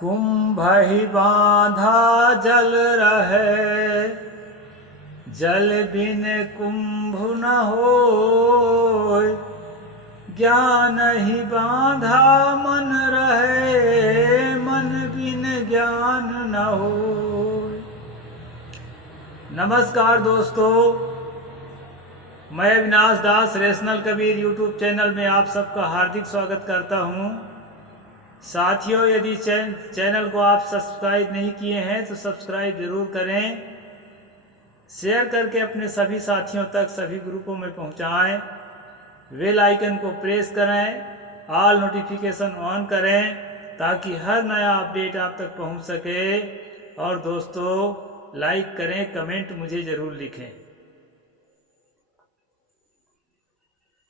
कुंभहि बाँधा जल रहे, जल बिन कुंभ न होय। ज्ञान ही बाँधा मन रहे, मन बिन ज्ञान न होय। नमस्कार दोस्तों, मैं अविनाश दास रेशनल कबीर यूट्यूब चैनल में आप सबका हार्दिक स्वागत करता हूं। साथियों, यदि चैनल को आप सब्सक्राइब नहीं किए हैं तो सब्सक्राइब जरूर करें, शेयर करके अपने सभी साथियों तक सभी ग्रुपों में पहुंचाएं, बेल आइकन को प्रेस करें, ऑल नोटिफिकेशन ऑन करें ताकि हर नया अपडेट आप तक पहुंच सके। और दोस्तों, लाइक करें, कमेंट मुझे ज़रूर लिखें।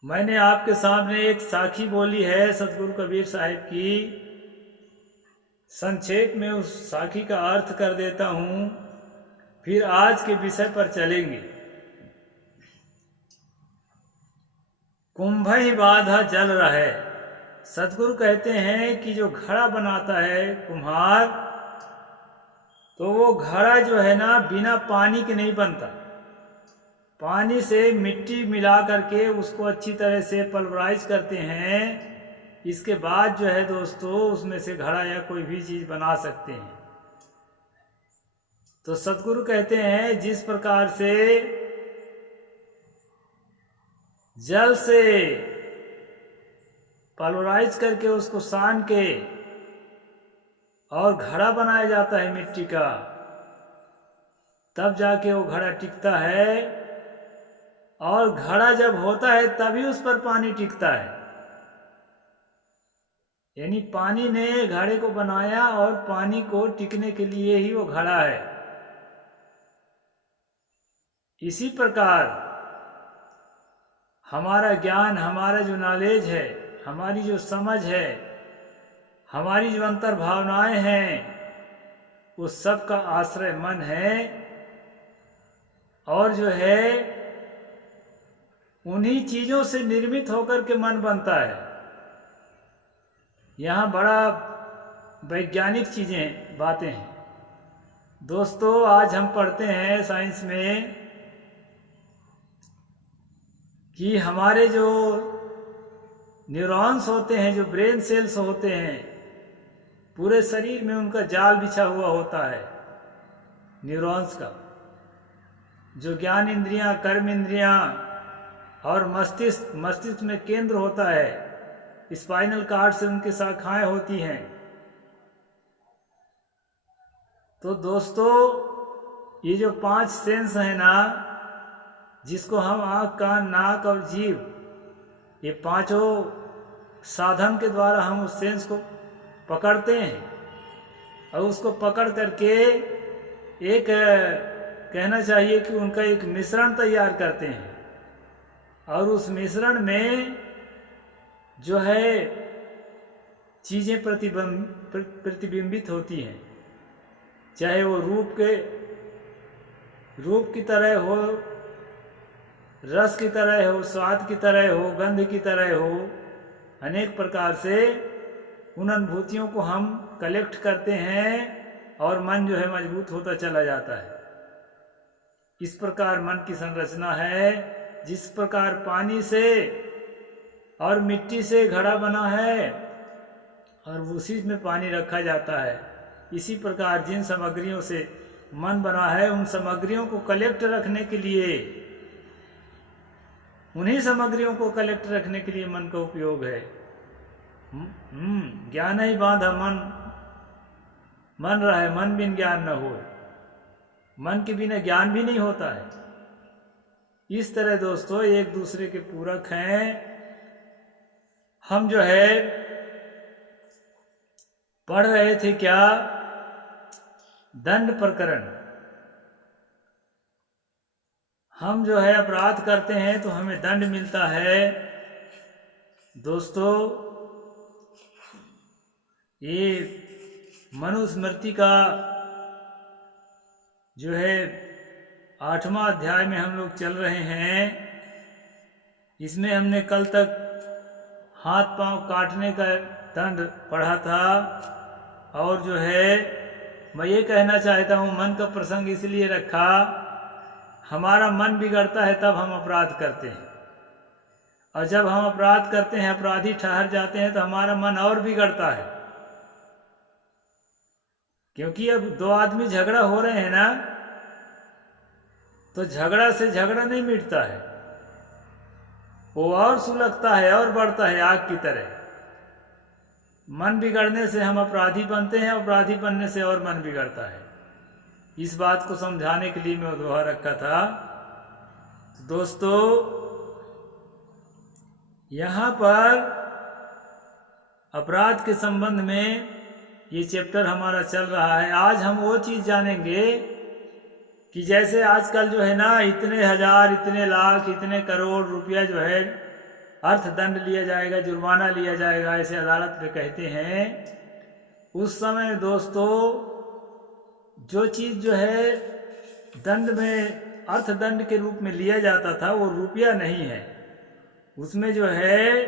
मैंने आपके सामने एक साखी बोली है सतगुरु कबीर साहिब की। संक्षेप में उस साखी का अर्थ कर देता हूँ, फिर आज के विषय पर चलेंगे। कुंभहि बाँधा जल रहे। सतगुरु कहते हैं कि जो घड़ा बनाता है कुम्हार, तो वो घड़ा जो है ना बिना पानी के नहीं बनता। पानी से मिट्टी मिला करके उसको अच्छी तरह से पल्वराइज करते हैं। इसके बाद जो है दोस्तों, उसमें से घड़ा या कोई भी चीज बना सकते हैं। तो सतगुरु कहते हैं जिस प्रकार से जल से पल्वराइज करके उसको सान के और घड़ा बनाया जाता है मिट्टी का, तब जाके वो घड़ा टिकता है। और घड़ा जब होता है तभी उस पर पानी टिकता है। यानी पानी ने घड़े को बनाया और पानी को टिकने के लिए ही वो घड़ा है। इसी प्रकार हमारा ज्ञान, हमारा जो नॉलेज है, हमारी जो समझ है, हमारी जो अंतर भावनाएं हैं, उस सब का आश्रय मन है। और जो है उन्हीं चीजों से निर्मित होकर के मन बनता है। यहाँ बड़ा वैज्ञानिक चीजें, बातें हैं। दोस्तों, आज हम पढ़ते हैं साइंस में कि हमारे जो न्यूरॉन्स होते हैं, जो ब्रेन सेल्स होते हैं, पूरे शरीर में उनका जाल बिछा हुआ होता है न्यूरॉन्स का। जो ज्ञान इंद्रियां, कर्म इंद्रियां और मस्तिष्क में केंद्र होता है, स्पाइनल कार्ड से उनकी शाखाएं होती हैं। तो दोस्तों, ये जो 5 सेंस है ना, जिसको हम आँख, कान, नाक और जीभ, ये पांचों साधन के द्वारा हम उस सेंस को पकड़ते हैं और उसको पकड़ करके एक, कहना चाहिए कि उनका एक मिश्रण तैयार करते हैं। और उस मिश्रण में जो है चीजें प्रतिबिंबित होती हैं, चाहे वो रूप की तरह हो, रस की तरह हो, स्वाद की तरह हो, गंध की तरह हो। अनेक प्रकार से उन अनुभूतियों को हम कलेक्ट करते हैं और मन जो है मजबूत होता चला जाता है। इस प्रकार मन की संरचना है। जिस प्रकार पानी से और मिट्टी से घड़ा बना है और उसी में पानी रखा जाता है, इसी प्रकार जिन सामग्रियों से मन बना है, उन सामग्रियों को कलेक्ट रखने के लिए, उन्हीं सामग्रियों को कलेक्ट रखने के लिए मन का उपयोग है। ज्ञान ही बाँधा मन रहे, मन बिन ज्ञान न हो। मन के बिना ज्ञान भी नहीं होता है। इस तरह दोस्तों, एक दूसरे के पूरक हैं। हम जो है पढ़ रहे थे क्या, दंड प्रकरण। हम जो है अपराध करते हैं तो हमें दंड मिलता है। दोस्तों, ये मनुस्मृति का जो है 8वां अध्याय में हम लोग चल रहे हैं। इसमें हमने कल तक हाथ पांव काटने का दंड पढ़ा था। और जो है मैं ये कहना चाहता हूँ, मन का प्रसंग इसलिए रखा, हमारा मन बिगड़ता है तब हम अपराध करते हैं, और जब हम अपराध करते हैं, अपराधी ठहर जाते हैं, तो हमारा मन और बिगड़ता है। क्योंकि अब दो आदमी झगड़ा हो रहे हैं ना, तो झगड़ा से झगड़ा नहीं मिटता है, वो और सुलगता है और बढ़ता है आग की तरह। मन बिगड़ने से हम अपराधी बनते हैं, अपराधी बनने से और मन बिगड़ता है। इस बात को समझाने के लिए मैं दोहा रखा था। तो दोस्तों, यहाँ पर अपराध के संबंध में ये चैप्टर हमारा चल रहा है। आज हम वो चीज जानेंगे कि जैसे आजकल जो है ना, इतने हजार, इतने लाख, इतने करोड़ रुपया जो है अर्थदंड लिया जाएगा, जुर्माना लिया जाएगा, ऐसे अदालत में कहते हैं। उस समय दोस्तों जो चीज जो है दंड में, अर्थदंड के रूप में लिया जाता था, वो रुपया नहीं है, उसमें जो है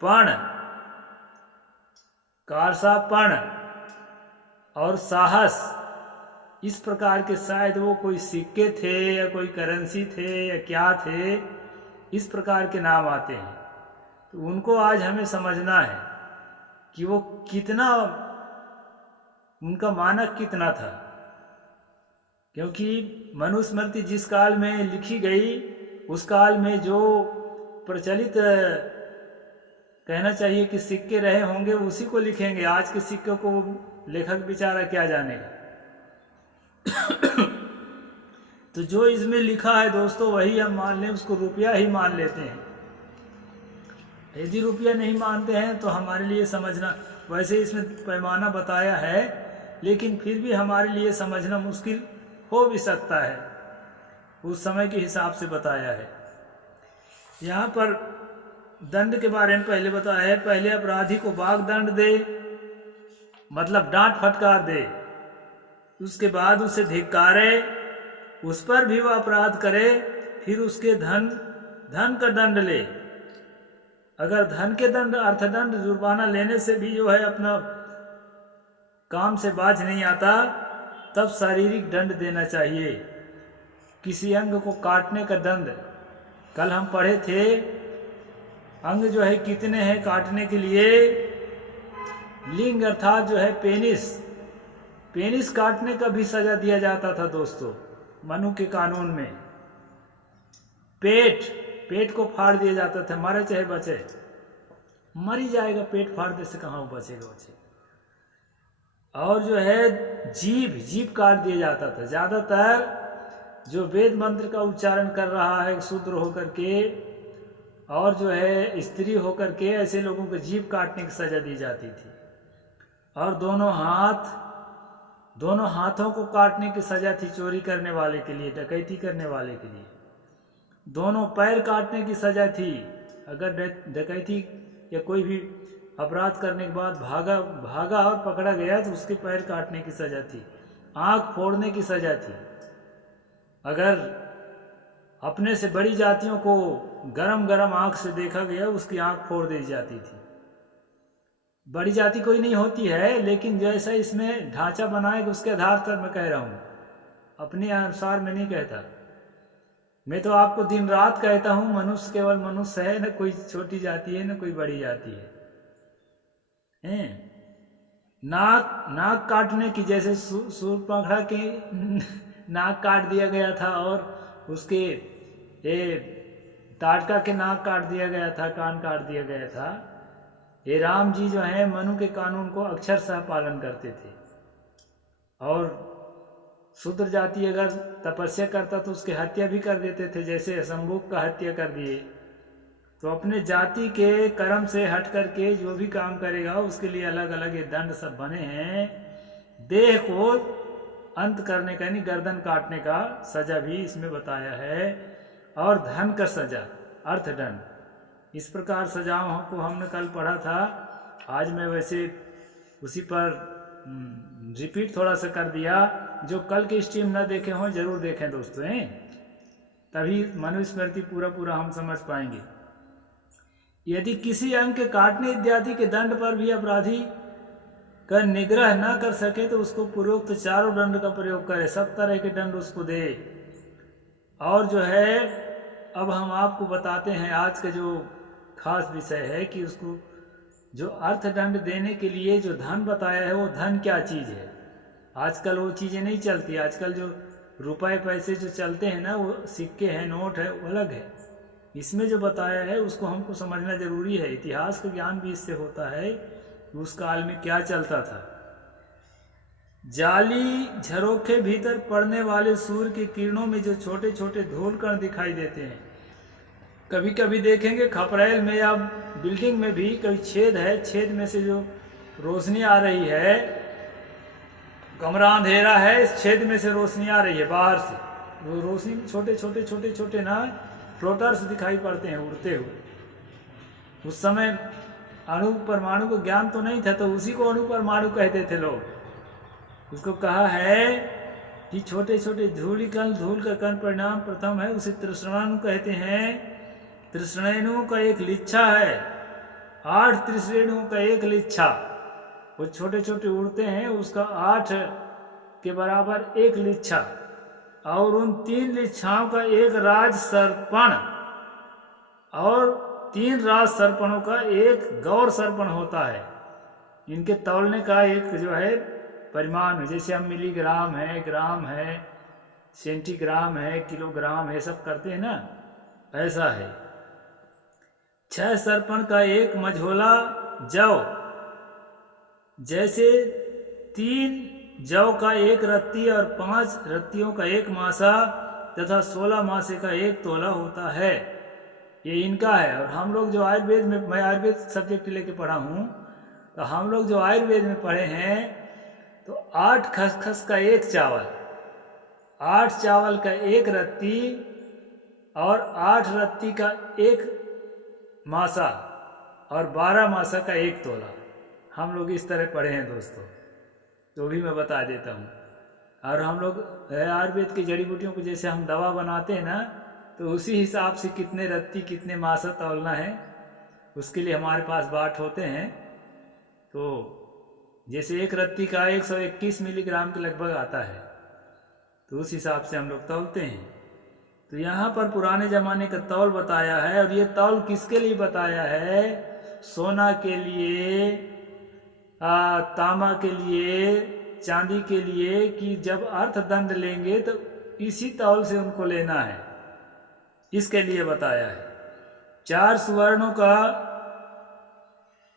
पण, कारसापण और साहस, इस प्रकार के शायद वो कोई सिक्के थे या कोई करेंसी थे या क्या थे, इस प्रकार के नाम आते हैं। तो उनको आज हमें समझना है कि वो कितना, उनका मानक कितना था। क्योंकि मनुस्मृति जिस काल में लिखी गई, उस काल में जो प्रचलित कहना चाहिए कि सिक्के रहे होंगे, उसी को लिखेंगे। आज के सिक्के को लेखक बेचारा क्या जानेगा। तो जो इसमें लिखा है दोस्तों, वही हम मान लें, उसको रुपया ही मान लेते हैं। यदि रुपया नहीं मानते हैं तो हमारे लिए समझना, वैसे इसमें पैमाना बताया है, लेकिन फिर भी हमारे लिए समझना मुश्किल हो भी सकता है, उस समय के हिसाब से बताया है। यहाँ पर दंड के बारे में पहले बताया है। पहले अपराधी को बाग दंड दे, मतलब डांट फटकार दे, उसके बाद उसे धिक्कारे, उस पर भी वह अपराध करे, फिर उसके धन का दंड ले। अगर धन के दंड, अर्थदंड, जुर्माना लेने से भी जो है अपना काम से बाज नहीं आता, तब शारीरिक दंड देना चाहिए। किसी अंग को काटने का दंड, कल हम पढ़े थे, अंग जो है कितने हैं काटने के लिए। लिंग अर्थात जो है पेनिस, पेनिस काटने का भी सजा दिया जाता था दोस्तों मनु के कानून में। पेट को फाड़ दिया जाता था, मरे चाहे बचे, मर ही जाएगा, पेट फाड़ने से कहाँ बचेगा। और जो है जीभ काट दिया जाता था। ज्यादातर जो वेद मंत्र का उच्चारण कर रहा है शूद्र होकर के, और जो है स्त्री होकर के, ऐसे लोगों को जीभ काटने की सजा दी जाती थी। और दोनों हाथों को काटने की सजा थी चोरी करने वाले के लिए, डकैती करने वाले के लिए। दोनों पैर काटने की सजा थी, अगर डकैती या कोई भी अपराध करने के बाद भागा और पकड़ा गया तो उसके पैर काटने की सजा थी। आंख फोड़ने की सजा थी। अगर अपने से बड़ी जातियों को गरम आंख से देखा गया, उसकी आंख फोड़ दी जाती थी। बड़ी जाति कोई नहीं होती है, लेकिन जैसा इसमें ढांचा बनाएगा उसके आधार पर मैं कह रहा हूं, अपने अनुसार मैं नहीं कहता। मैं तो आपको दिन रात कहता हूं, मनुष्य केवल मनुष्य है, न कोई छोटी जाति है न कोई बड़ी जाति है। नाक काटने की, जैसे सूर्पणखा के नाक काट दिया गया था, और उसके ताड़का के नाक काट दिया गया था, कान काट दिया गया था। ये राम जी जो है मनु के कानून को अक्षरशः पालन करते थे। और शूद्र जाति अगर तपस्या करता तो उसकी हत्या भी कर देते थे, जैसे शंभुक का हत्या कर दिए। तो अपने जाति के कर्म से हट करके जो भी काम करेगा उसके लिए अलग अलग ये दंड सब बने हैं। देह को अंत करने का यानी गर्दन काटने का सजा भी इसमें बताया है, और धन का सजा, अर्थदंड। इस प्रकार सजाओं को हमने कल पढ़ा था। आज मैं वैसे उसी पर रिपीट थोड़ा सा कर दिया। जो कल के स्ट्रीम न देखे हों जरूर देखें दोस्तों, तभी मनुस्मृति पूरा हम समझ पाएंगे। यदि किसी अंग के काटने इत्यादि के दंड पर भी अपराधी का निग्रह न कर सके तो उसको पूर्वोक्त चारों दंड का प्रयोग करे, सब तरह के दंड उसको दे। और जो है अब हम आपको बताते हैं आज का जो खास विषय है कि उसको जो अर्थदंड देने के लिए जो धन बताया है वो धन क्या चीज़ है। आजकल वो चीज़ें नहीं चलती। आजकल जो रुपए पैसे जो चलते हैं ना, वो सिक्के हैं, नोट है, वो अलग है। इसमें जो बताया है उसको हमको समझना जरूरी है। इतिहास का ज्ञान भी इससे होता है कि उस काल में क्या चलता था। जाली झरोखे भीतर पड़ने वाले सूर्य की किरणों में जो छोटे छोटे धूल कण दिखाई देते हैं, कभी कभी देखेंगे खपरेल में या बिल्डिंग में भी कभी छेद है, छेद में से जो रोशनी आ रही है, कमरा अंधेरा है, इस छेद में से रोशनी आ रही है बाहर से, वो रोशनी में छोटे छोटे छोटे छोटे ना फ्लोटर्स दिखाई पड़ते हैं उड़ते हुए। उस समय अणु परमाणु को ज्ञान तो नहीं था, तो उसी को अणु परमाणु कहते थे लोग। उसको कहा है कि छोटे छोटे धूलिकण, धूल का कण परिणाम प्रथम है, उसे तृष्णाणु कहते हैं। तृष्णेणु का एक लिच्छा है, 8 तृष्णेणु का एक लिच्छा, वो छोटे छोटे उड़ते हैं, उसका 8 के बराबर एक लिच्छा, और उन 3 लिच्छाओं का एक राज सर्पण और 3 राज सर्पणों का एक गौर सर्पण होता है। इनके तौलने का एक जो है परिमाण, जैसे हम मिलीग्राम है, ग्राम है, सेंटीग्राम है, किलोग्राम है, सब करते हैं ना, ऐसा है। 6 सर्पण का एक मझोला जौ, जैसे 3 जौ का एक रत्ती और 5 रत्तियों का एक मासा तथा 16 मासे का एक तोला होता है। ये इनका है। और हम लोग जो आयुर्वेद में, मैं आयुर्वेद सब्जेक्ट लेके पढ़ा हूँ, तो हम लोग जो आयुर्वेद में पढ़े हैं तो 8 खसखस का एक चावल, 8 चावल का एक रत्ती और 8 रत्ती का एक मासा और 12 मासा का एक तोला, हम लोग इस तरह पढ़े हैं दोस्तों। तो भी मैं बता देता हूँ। और हम लोग आयुर्वेद की जड़ी बूटियों को जैसे हम दवा बनाते हैं ना, तो उसी हिसाब से कितने रत्ती कितने मासा तौलना है, उसके लिए हमारे पास बाट होते हैं। तो जैसे एक रत्ती का 121 मिलीग्राम के लगभग आता है, तो उस हिसाब से हम लोग तौलते हैं। तो यहाँ पर पुराने जमाने का तौल बताया है। और ये तौल किसके लिए बताया है? सोना के लिए, तांबा के लिए, चांदी के लिए, कि जब अर्थदंड लेंगे तो इसी तौल से उनको लेना है, इसके लिए बताया है। 4 सुवर्णों का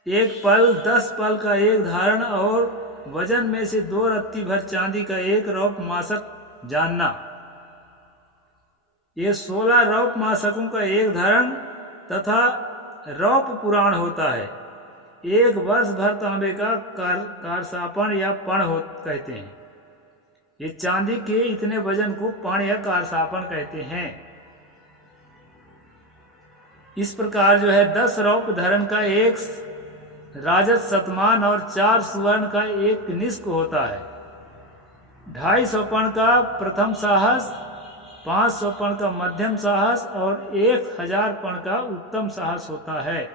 एक पल, 10 पल का एक धारण और वजन में से 2 रत्ती भर चांदी का एक रौप मासक जानना। ये 16 रौप मासकों का एक धारण तथा रौप पुराण होता है। 1 वर्ष भर तांबे का कारसापण या पण हो कहते हैं। ये चांदी के इतने वजन को पण या कारसापण कहते हैं। इस प्रकार जो है 10 रौप धरण का एक राजत शतमान और 4 सुवर्ण का एक निष्क होता है। 250 पण का प्रथम साहस, 500 पण का मध्यम साहस और 1000 पण का उत्तम साहस होता है।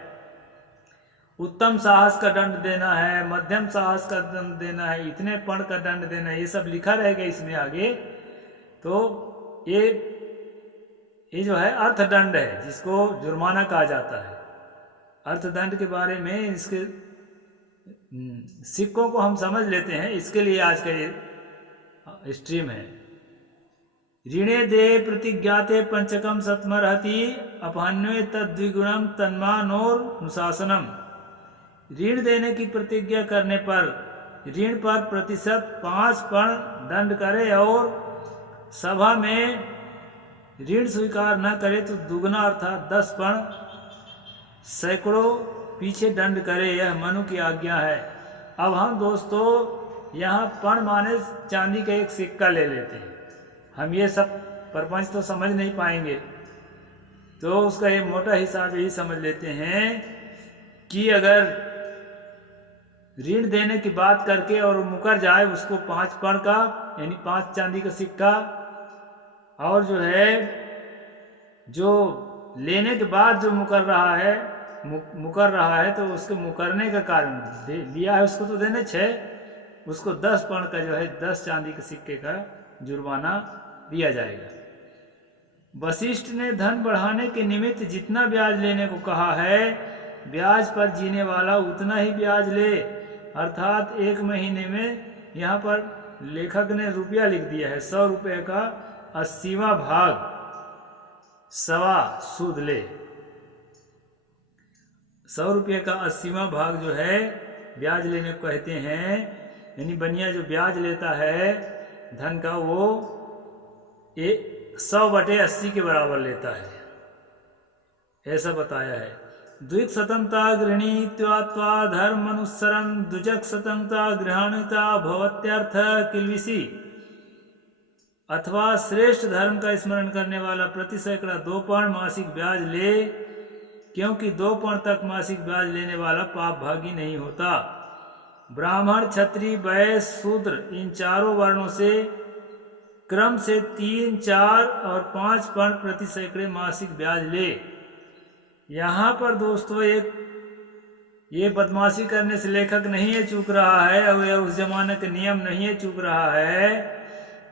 उत्तम साहस का दंड देना है, मध्यम साहस का दंड देना है, इतने पण का दंड देना है, ये सब लिखा रहेगा इसमें आगे। तो ये जो है अर्थदंड है, जिसको जुर्माना कहा जाता है। अर्थदंड के बारे में इसके सिक्कों को हम समझ लेते हैं, इसके लिए आज का ये स्ट्रीम है। ऋणे दे प्रतिज्ञाते पंचकम सत्मरहति अपहन्वे तद्विगुणम तन्मानोर ऋण देने की प्रतिज्ञा करने पर ऋण पर प्रतिशत 5 पण दंड करे और सभा में ऋण स्वीकार न करे तो दुगना अर्थात 10 पण सैकड़ों पीछे दंड करे। यह मनु की आज्ञा है। अब हम दोस्तों यहाँ पण माने चांदी का एक सिक्का ले लेते हैं। हम ये सब प्रपंच तो समझ नहीं पाएंगे, तो उसका ये मोटा हिसाब यही समझ लेते हैं कि अगर ऋण देने की बात करके और मुकर जाए, उसको 5 पण का यानी 5 चांदी का सिक्का, और जो है जो लेने के बाद जो मुकर रहा है, मुकर रहा है तो उसके मुकरने का कारण लिया है उसको तो देने 6, उसको 10 पर्ण का जो है 10 चांदी के सिक्के का जुर्माना दिया जाएगा। वशिष्ठ ने धन बढ़ाने के निमित्त जितना ब्याज लेने को कहा है, ब्याज पर जीने वाला उतना ही ब्याज ले, अर्थात 1 महीने में यहाँ पर लेखक ने रुपया लिख दिया है, 100 रुपये का 80वां भाग सवा सूद ले। 100 रुपये का 80वां भाग जो है ब्याज लेने को कहते हैं, यानी बनिया जो ब्याज लेता है धन का वो 100/80 के बराबर लेता है, ऐसा बताया है। द्विक सतमता गृहीत्वा धर्म अनुसरण द्विजक सतमता गृहणता भवत्यर्थ किलविसी, अथवा श्रेष्ठ धर्म का स्मरण करने वाला प्रति सैकड़ा 2 पर्ण मासिक ब्याज ले, क्योंकि 2 पर्ण तक मासिक ब्याज लेने वाला पाप भागी नहीं होता। ब्राह्मण, क्षत्रिय, वैश्य, शूद्र इन चारों वर्णों से क्रम से 3, 4 और 5 पर्ण प्रति सैकड़े मासिक ब्याज ले। यहाँ पर दोस्तों ये बदमाशी करने से लेखक नहीं है चूक रहा है, और यह उस जमाने के नियम नहीं है चूक रहा है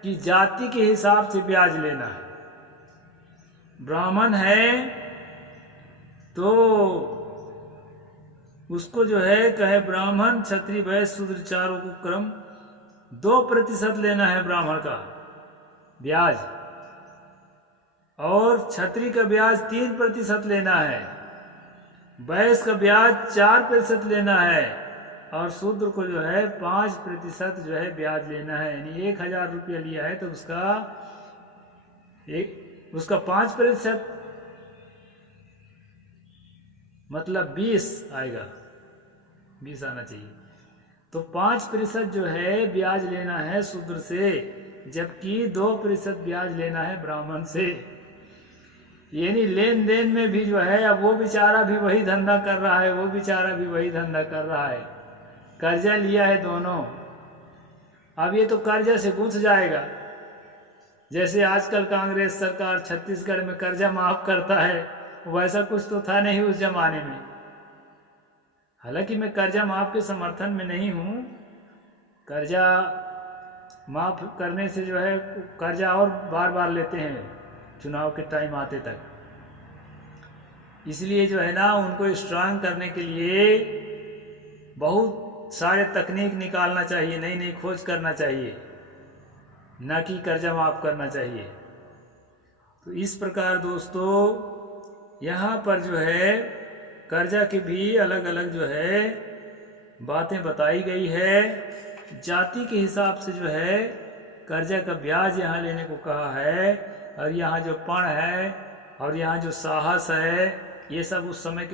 कि जाति के हिसाब से ब्याज लेना है। ब्राह्मण है तो उसको जो है कहे ब्राह्मण, क्षत्रिय, वैश्य, शूद्र चारों को क्रम 2% लेना है ब्राह्मण का ब्याज, और क्षत्रिय का ब्याज 3% लेना है, वैश्य का ब्याज 4% लेना है, और शूद्र को जो है 5% जो है ब्याज लेना है। यानी 1000 रुपया लिया है तो उसका 5% मतलब 20 आएगा, 20 आना चाहिए। तो 5% जो है ब्याज लेना है शूद्र से, जबकि 2% ब्याज लेना है ब्राह्मण से। यानी लेन देन में भी जो है, अब वो बेचारा भी वही धंधा कर रहा है, वो बेचारा भी वही धंधा कर रहा है, कर्जा लिया है दोनों। अब ये तो कर्जा से गुंथ जाएगा, जैसे आजकल कांग्रेस सरकार छत्तीसगढ़ में कर्जा माफ करता है, वैसा कुछ तो था नहीं उस जमाने में। हालांकि मैं कर्जा माफ के समर्थन में नहीं हूँ, कर्जा माफ करने से जो है कर्जा और बार बार लेते हैं चुनाव के टाइम आते तक, इसलिए जो है ना उनको स्ट्रांग करने के लिए बहुत सारे तकनीक निकालना चाहिए, नई नई खोज करना चाहिए, ना कि कर्जा माफ करना चाहिए। तो इस प्रकार दोस्तों यहाँ पर जो है कर्जा की भी अलग अलग जो है बातें बताई गई है। जाति के हिसाब से जो है कर्जा का ब्याज यहाँ लेने को कहा है, और यहाँ जो पण है और यहाँ जो साहस है, ये सब उस समय के